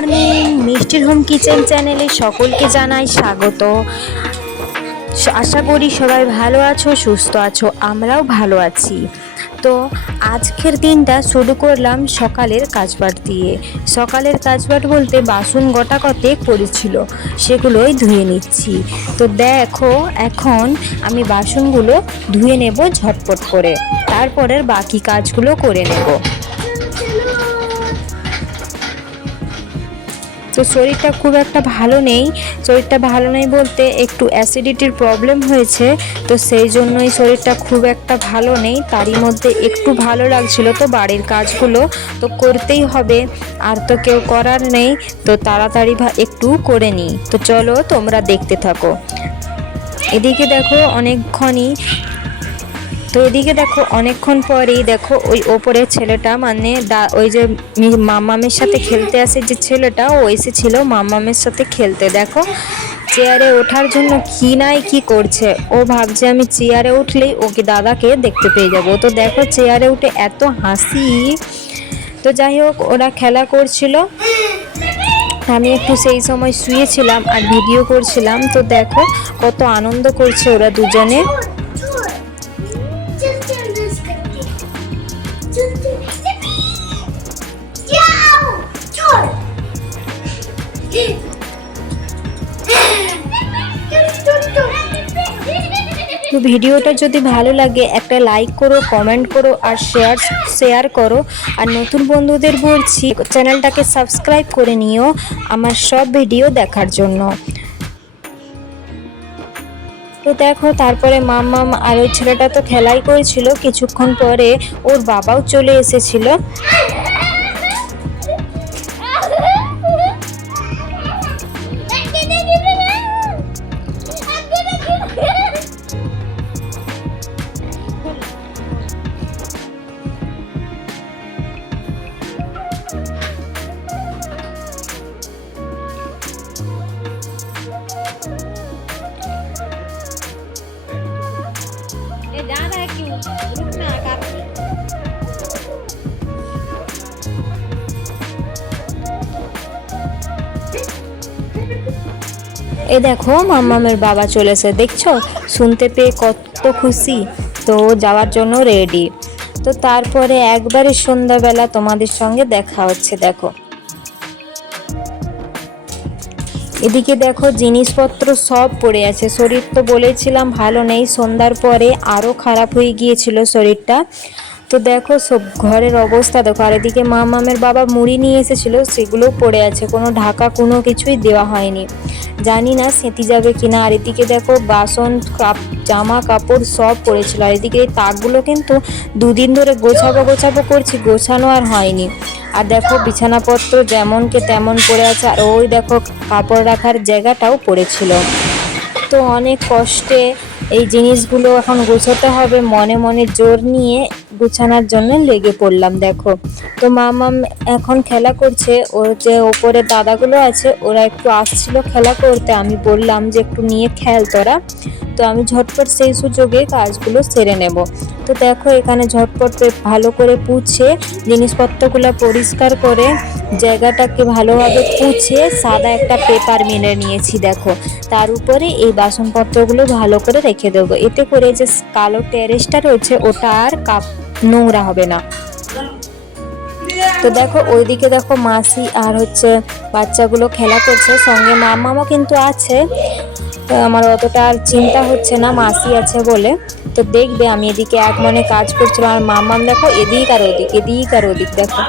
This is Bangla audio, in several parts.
মর্নিং, মিষ্টির হোম কিচেন চ্যানেলে সকলকে জানাই স্বাগত। আশা করি সবাই ভালো আছো, সুস্থ আছো, আমরাও ভালো আছি। তো আজকের দিনটা শুরু করলাম সকালের কাজবাট দিয়ে। সকালের কাজবাট বলতে বাসন গোটা কতেক পড়েছিল, সেগুলোই ধুয়ে নিচ্ছি। তো দেখো এখন আমি বাসনগুলো ধুয়ে নেব ঝটপট করে, তারপরের বাকি কাজগুলো করে নেব। তো শরীরটা খুব একটা ভালো নেই, শরীরটা ভালো নেই বলতে একটু অ্যাসিডিটির প্রবলেম হয়েছে, তো সেই জন্যই শরীরটা খুব একটা ভালো নেই। তারই মধ্যে একটু ভালো লাগছিল, তো বাড়ির কাজগুলো তো করতেই হবে, আর তো কেউ করার নেই, তো তাড়াতাড়ি একটু করে নিই। তো চলো তোমরা দেখতে থাকো। এদিকে দেখো অনেকক্ষণ পরেই দেখো ওই ওপরে ছেলেটা, মানে ওই যে মামামের সাথে খেলতে আসে যে ছেলেটা, ও এসেছিল মামামের সাথে খেলতে। দেখো চেয়ারে ওঠার জন্য কি করছে, ও ভাবছে আমি চেয়ারে উঠলেই ওকে দাদাকে দেখতে পেয়ে যাবো। তো দেখো চেয়ারে উঠে এত হাসি। তো যাই হোক, ওরা খেলা করছিল, আমি একটু সেই সময় শুয়েছিলাম আর ভিডিও করছিলাম। তো দেখো কত আনন্দ করছে ওরা দুজনে। তো ভিডিওটা যদি ভালো লাগে একটা লাইক করো, কমেন্ট করো আর শেয়ার করো। আর নতুন বন্ধুদের বলছি চ্যানেলটাকে সাবস্ক্রাইব করে নিও আমার সব ভিডিও দেখার জন্য। তো দেখো তারপরে মাম্মাম আর ওই ছেলেটা তো খেলাই করেছিল, কিছুক্ষণ পরে ওর বাবাও চলে এসেছিল। এই দেখো মাম্মামের বাবা চলেছে, দেখছো, শুনতে পেয়ে কত খুশি। তো যাওয়ার জন্য রেডি। তো তারপরে একবারে সন্ধ্যাবেলা তোমাদের সঙ্গে দেখা হচ্ছে। দেখো এদিকে দেখো জিনিসপত্র সব পড়ে আছে, শরীর তো বলেছিলাম ভালো নেই, সন্ধ্যার পরে আরও খারাপ হয়ে গিয়েছিল শরীরটা। তো দেখো সব ঘরের অবস্থা দেখো। আর এদিকে মামামের বাবা মুড়ি নিয়ে এসেছিল, সেগুলো পড়ে আছে, কোনো ঢাকা কোনো কিছুই দেওয়া হয়নি, জানি না সেঁতে যাবে কিনা। আর এদিকে দেখো বাসন জামা কাপড় সব পড়েছিল। আর এদিকে এই তাকগুলো কিন্তু দুদিন ধরে গোছাবো করছি, গোছানো আর হয়নি। আর দেখো বিছানাপত্র যেমনকে তেমন পড়ে আছে, আর ওই দেখো কাপড় রাখার জায়গাটাও পড়েছিল। তো অনেক কষ্টে এই জিনিসগুলো এখন গোছাতে হবে, মনে মনে জোর নিয়ে গুছানোর জন্য লেগে পড়লাম। দেখো তো মামাম এখন খেলা করছে, ওর যে ওপরে দাদাগুলো আছে ওরা একটু আসছিল খেলা করতে, আমি বললাম যে একটু নিয়ে খেল তোরা। তো আমি ঝটপট সেই সুযোগে কাজগুলো সেরে নেব। তো দেখো এখানে ঝটপট ভালো করে পুছে জিনিসপত্রগুলো পরিষ্কার করে জায়গাটাকে ভালোভাবে পুছে সাদা একটা পেপার মেনে নিয়েছি। দেখো তার উপরে এই বাসনপত্রগুলো ভালো করে রেখে দেবো, এতে করে যে কালো টেরেসটা রয়েছে ওটা আর নোংরা হবে না। তো দেখো ওইদিকে দেখো মাসি আর বাচ্চাগুলো খেলা করছে, সঙ্গে মামাও কিন্তু আছে। তো আমার অতটা আর চিন্তা হচ্ছে না, মাসি আছে বলে। তো দেখবে আমি এদিকে এক মনে কাজ করছিলাম, আর মামাম দেখো এদিক আর ওদিক দেখো।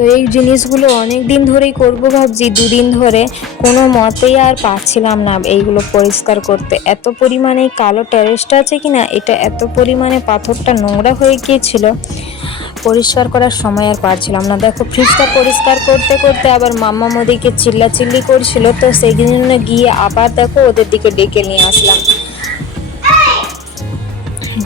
তো এই জিনিসগুলো অনেক দিন ধরেই করব ভাবছি, দুদিন ধরে কোনো মতেই আর পারছিলাম না এইগুলো পরিষ্কার করতে। এত পরিমাণে কালো টেরেসটা আছে কিনা, এটা এত পরিমাণে পাথরটা নোংরা হয়ে গিয়েছিল, পরিষ্কার করার সময় আর পারছিলাম না। দেখো ফ্রিজটা পরিষ্কার করতে করতে আবার মাম্মা ওদিকে চিল্লাচিল্লি করছিল, তো সেই জন্য গিয়ে আবার দেখো ওদের দিকে ডেকে নিয়ে আসলাম।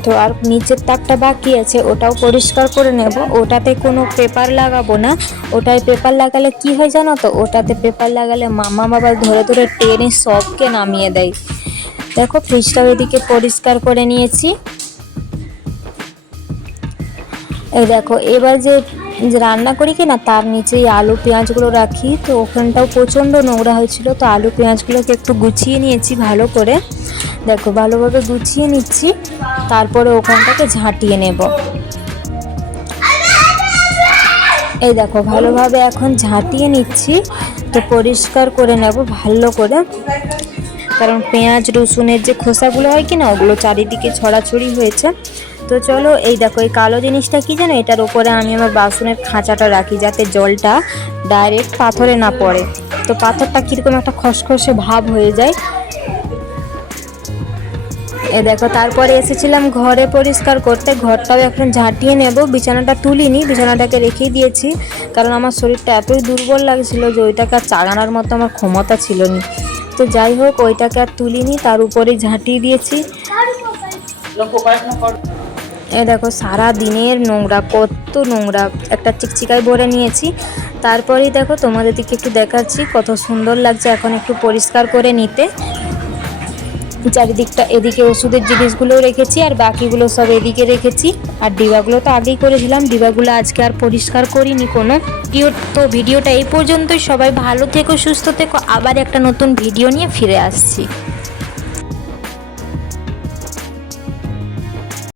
তো আর নিচের তাকটা বাকি আছে, ওটাও পরিষ্কার করে নেব। ওটাতে কোনো পেপার লাগাবো না, ওটায় পেপার লাগালে কি হয় জানো তো, ওটাতে পেপার লাগালে মামা বাবা ধরে ধরে টেনে সবকে নামিয়ে দেয়। দেখো ফ্রিজটাও এদিকে পরিষ্কার করে নিয়েছি। এই দেখো এবার যে রান্না করি কি না তার নিচেই আলু পেঁয়াজগুলো রাখি, তো ওখানটাও প্রচণ্ড নোংরা হয়েছিল, তো আলু পেঁয়াজগুলোকে একটু গুছিয়ে নিয়েছি ভালো করে। দেখো ভালোভাবে গুছিয়ে নিচ্ছি, তারপরে ওখানটাকে ঝাঁটিয়ে নেব। এই দেখো ভালোভাবে এখন ঝাঁটিয়ে নিচ্ছি, তো পরিষ্কার করে নেব ভালো করে, কারণ পেঁয়াজ রসুনের যে খোসাগুলো হয় কি না ওগুলো চারিদিকে ছড়াছড়ি হয়েছে। তো চলো, এই দেখো এই কালো জিনিসটা কি জানো, এটার উপরে আমি আমার বাসনের খাঁচাটা রাখি যাতে জলটা ডাইরেক্ট পাথরে না পড়ে, তো পাথরটা কীরকম একটা খসখসে ভাব হয়ে যায়। এ দেখো তারপরে এসেছিলাম ঘরে পরিষ্কার করতে, ঘরটাও এখন ঝাঁটিয়ে নেব। বিছানাটা তুলিনি, বিছানাটাকে রেখেই দিয়েছি, কারণ আমার শরীরটা এতই দুর্বল লাগছিল যে ওইটাকে আর চালানোর মতো আমার ক্ষমতা ছিল না। তো যাই হোক ওইটাকে আর তুলিনি, তার উপরে ঝাঁটিয়ে দিয়েছি। এ দেখো সারা দিনের নোংরা, কত নোংরা একটা চিকচিকায় ভরে নিয়েছি। তারপরেই দেখো তোমাদের দিকে একটু দেখাচ্ছি কত সুন্দর লাগছে এখন একটু পরিষ্কার করে নিতে। চারিদিকটা এদিকে ওষুধের জিনিসগুলো রেখেছি আর বাকিগুলো সব এদিকে রেখেছি, আর ডিবাগুলো তো আগেই করেছিলাম, ডিবাগুলো আজকে আর পরিষ্কার করিনি কোনো। তো ভিডিওটা এই পর্যন্তই। সবাই ভালো থেকো, সুস্থ থেকো, আবার একটা নতুন ভিডিও নিয়ে ফিরে আসছি।